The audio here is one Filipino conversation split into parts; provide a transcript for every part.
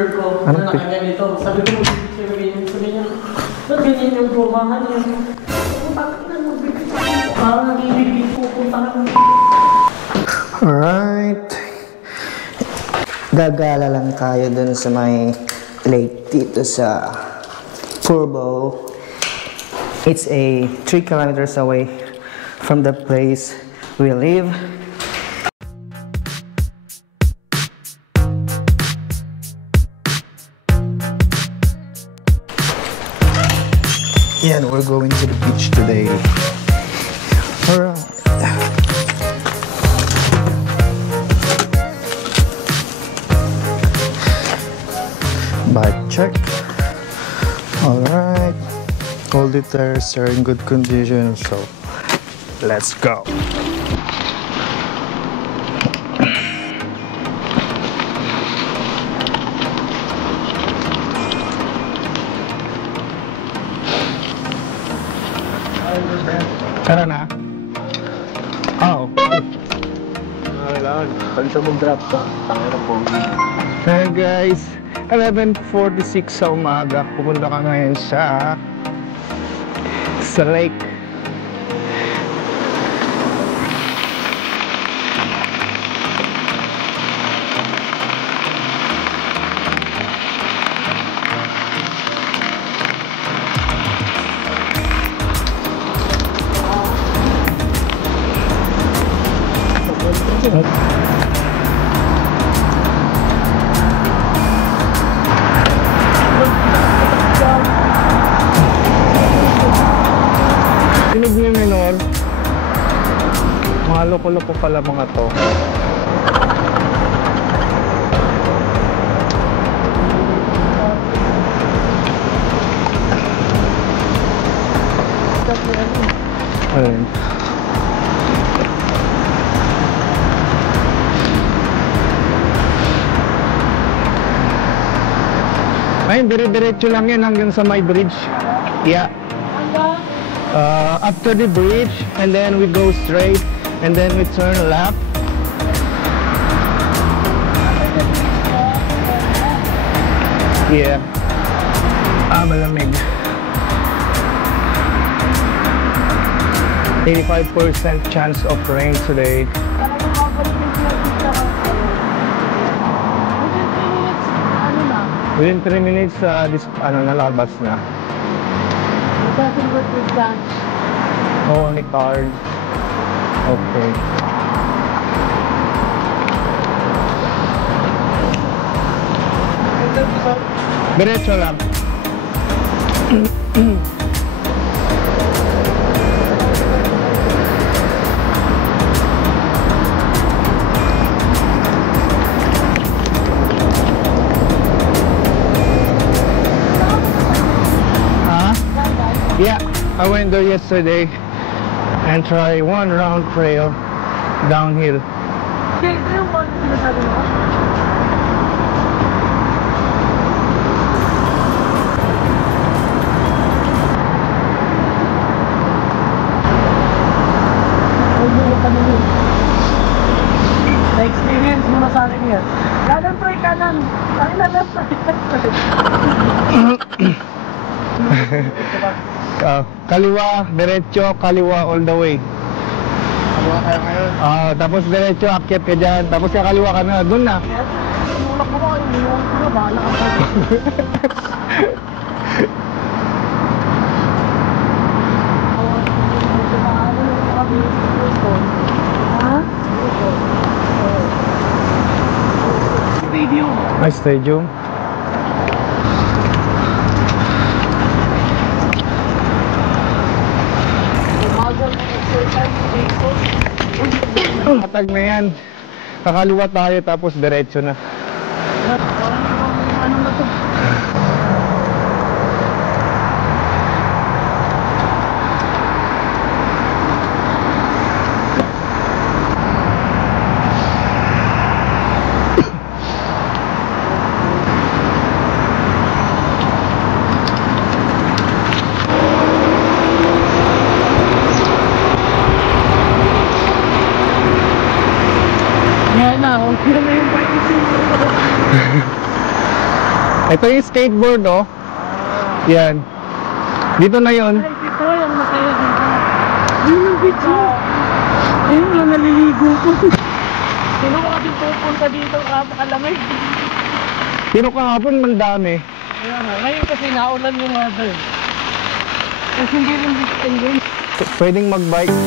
picture ko na nakaganito. Sabi ko mag-picture ko ganyan. Sabi niya, ba't ganyan yung pumahan niya? Bakit na mag-picture ko? Nagigigit po punta ka ng Alright. Gagala lang tayo dun sa may lake dito sa Purbo. It's a 3 kilometers away from the place we live. Yeah, we're going to the beach today. Alright. Bike check. Alright. All the tires are in good condition, so let's go. Tara na. Oh. Kailangan. Pag sa mag-drop ka, tangin na po. Hey guys, 11:46 sa umaga. Pupunta ka ngayon sa lake. Tinig ni Menor. Mga loko-loko pala mga to. Ayun. Ayun, dire-diretso lang yan hanggang sa my bridge. Yeah. After the bridge, and then we go straight, and then we turn left. Yeah. Malamig. 85% chance of rain today. Within 3 minutes, nalabas na. doesn't work with cash. Oh, only card. Okay. Diretso lang. Yeah, I went there yesterday and tried one round trail downhill. Okay, ito yung one na sinasabi mo? Na-experience mo na sa akin yan. Kanan, try kanan. Ay na left, kaliwa, diretso, kaliwa all the way. Kaliwa kayo ngayon? Tapos diretso, akyat ka dyan. Tapos kaliwa ka na, dun na. Tumulak mo ko, iniwan ko na, bahala ka pa. Stadium. Ay, stadium. Matag na yan. Kakaliwa tayo tapos diretso na. Ano na to? Yan na, okay na yung bike. Ito yung skateboard, oh. Yan. Dito na yun. Ay, dito, yung masaya dito. Yun ang beach mo. Ayun lang, naliligo ko. Sino ko kasi pupunta dito kapakalamay. Pero kahapon mandami. Ayan, ngayon kasi naulan yung weather. Kasi hindi rin beach enjoy. Pwedeng mag-bike.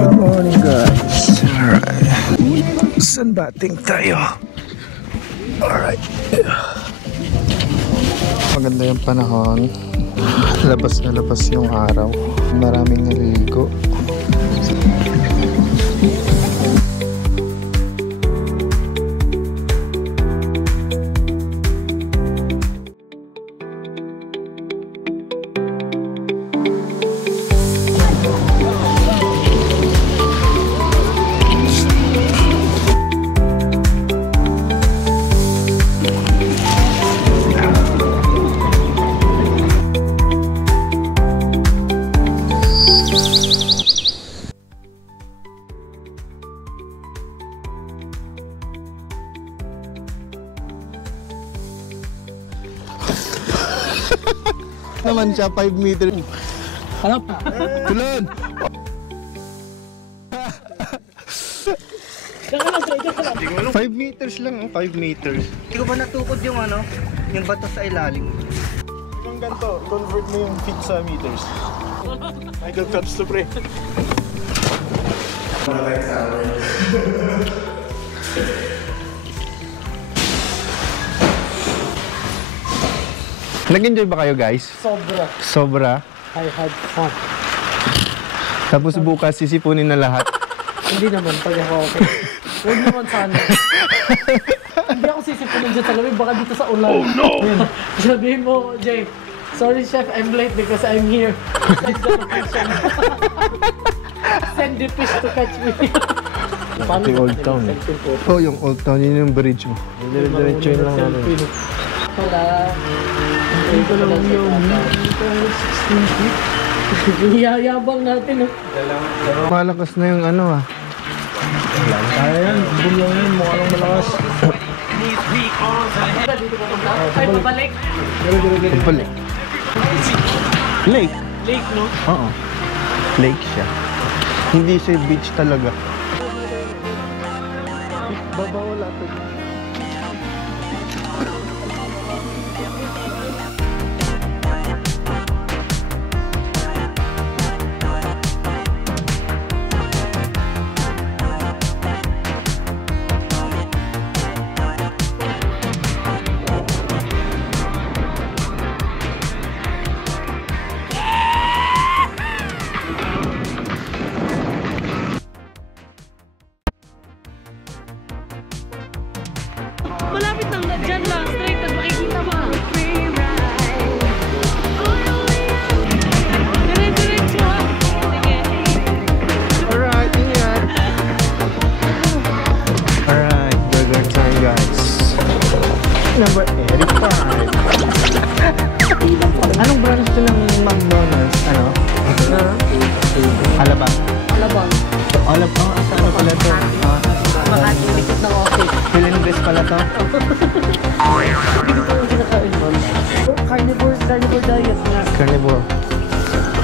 Good morning, guys. Alright. Sunbathing tayo. Alright. Maganda yung panahon. Labas na labas yung araw. Maraming naliligo. Naman siya 5 meters. Hanap! Tulon! Saka 5 meters lang, 5 meters. Hindi ko ba natukod yung ano, yung bato sa ilalim? Yung ganito, convert mo yung feet sa meters. Michael Phelps to pre. Nag-enjoy ba kayo, guys? sobra. Sobra. I had fun. Tapos bukas sisipunin na lahat. Hindi naman, pag ako okay. Huwag naman sana. Hindi ako sisipunin dyan sa lamig, baka dito sa ulan. Oh no! Sabihin mo, Jay, sorry chef, I'm late because I'm here. Send the location. Send the fish to catch me. Paano Yung Old Town, eh. Oh, yung Old Town, yun yung bridge mo. Diretso yun lang namin. Wala. Ito lang yung 16 feet. Iyayabang natin, oh. Malakas na yung ano ah. Kaya yan, bulong yan, mukha lang malakas. Dito pupunta? Ay, pabalik. Pagpalik. Lake? Lake, no? Oo. Lake siya. Hindi siya beach talaga. Babawala to.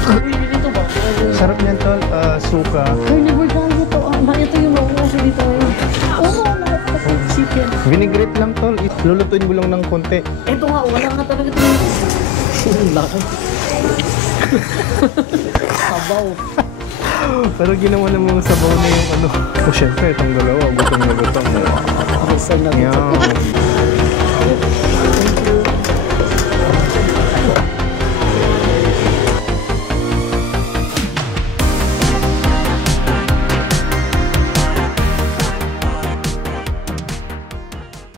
Uy, dito ba? Sarap niyan tol, suka. Carnivore tayo to. Ito yung mauuso dito ngayon. Oo, nakapag chicken. Vinaigrette lang tol, lulutuin mo lang ng konti. Ito nga, wala nga talaga ito. Ang laki. Sabaw. Pero ginawa ng mga sabaw na yung ano. O syempre, itong dalawa, gutom na gutom. Gusto na Yan.